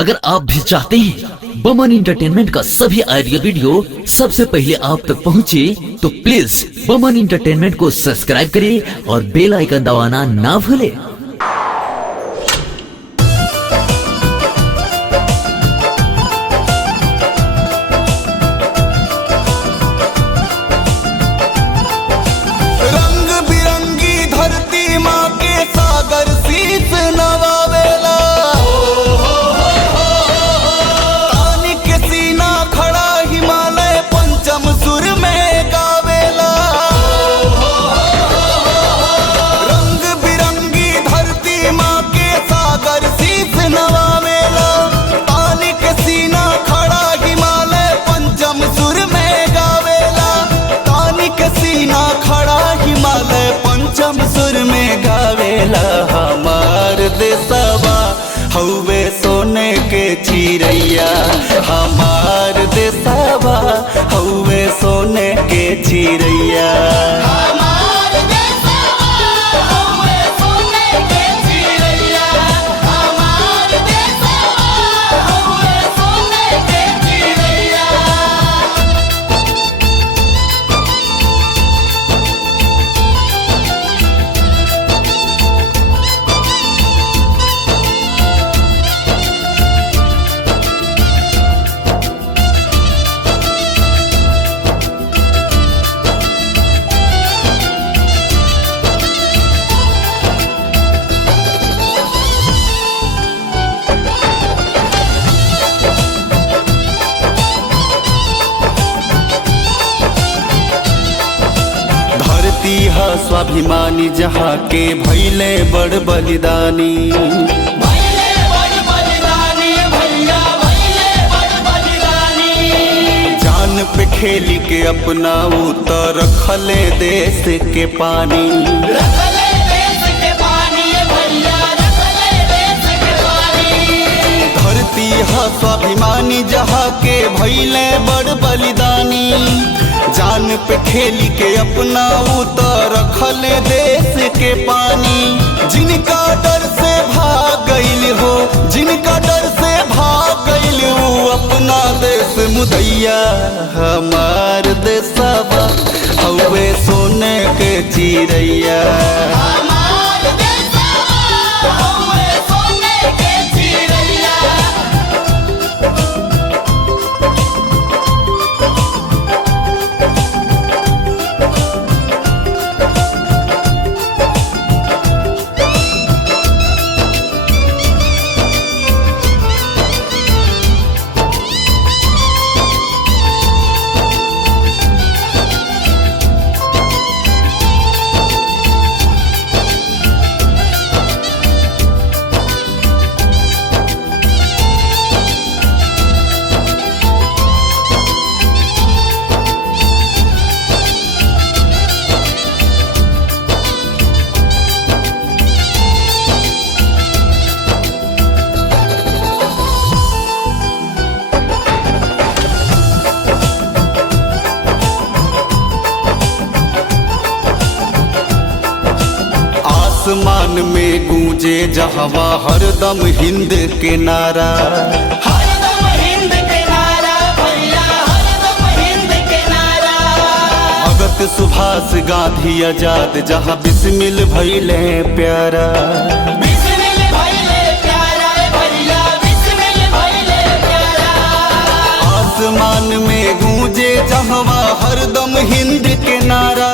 अगर आप भी चाहते हैं बमन इंटरटेनमेंट का सभी ऑडियो वीडियो सबसे पहले आप तक पहुंचे, तो प्लीज बमन इंटरटेनमेंट को सब्सक्राइब करें और बेल आइकन दबाना ना भूलें। हमार देशवा हौवे सोने के चिड़ैया, हमार देशवा हौवे सोने के चिड़ैया। स्वाभिमानी जहाँ के भैले बड़ बलिदानी, जान पे खेली के अपना उतर रखले देश के पानी। धरती है स्वाभिमानी जहाँ के भैले बड़ बलिदानी, जान पे खेली के अपना उतर रखले देश के पानी। जिनका डर से भाग गइल हो, जिनका डर से भाग गइल हो अपना देश मुदैया, हमार देशवा हौवे सोने के चिड़ैया। आसमान में गूंजे जहवा हरदम हिंद के नारा, हरदम हिंद के नारा भैया, हरदम हिंद के नारा। भगत सुभाष गांधी आजाद जहाँ बिस्मिल भइले प्यारा, बिस्मिल भइले प्यारा भैया, बिस्मिल भइले प्यारा। आसमान में गूंजे जहवा हरदम हिंद के नारा,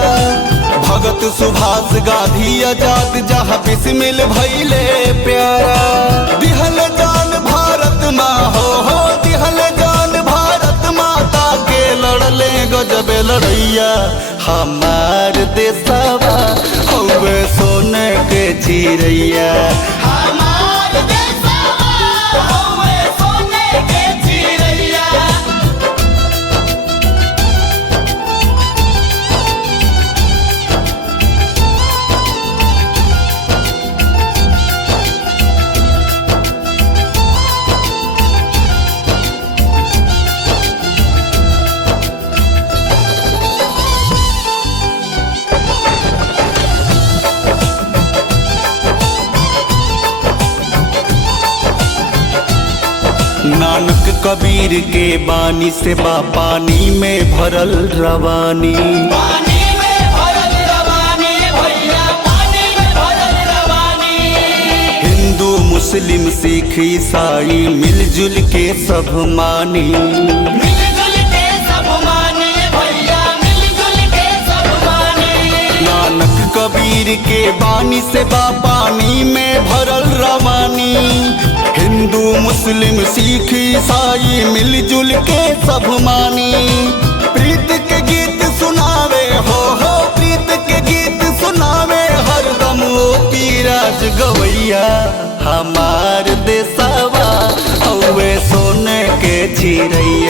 भगत सुभाष गांधी आजाद जहाँ बिस्मिल भइले प्यारा। दिहल जान भारत माँ हो दिहल जान भारत माता के लड़ले गजबे लड़ैया, हमार देशवा हौवे सोने के चिड़ैया। नानक कबीर के बानी से बा पानी में भरल रवानी। पानी में भरल रवानी भैया, पानी में भरल रवानी। हिंदू मुस्लिम सिख ईसाई मिलजुल के सब मानी। मिलजुल के सब माने भैया, मिलजुल के सब माने। नानक कबीर के बानी से बा पानी में भरल रवानी। हिंदू मुस्लिम सिख ईसाई मिलजुल के सब मानी। प्रीत के गीत सुनावे हो प्रीत के गीत सुनावे हरदम ओ पीराज गवैया। हमार देशवा हवे सोने के चिड़ैया।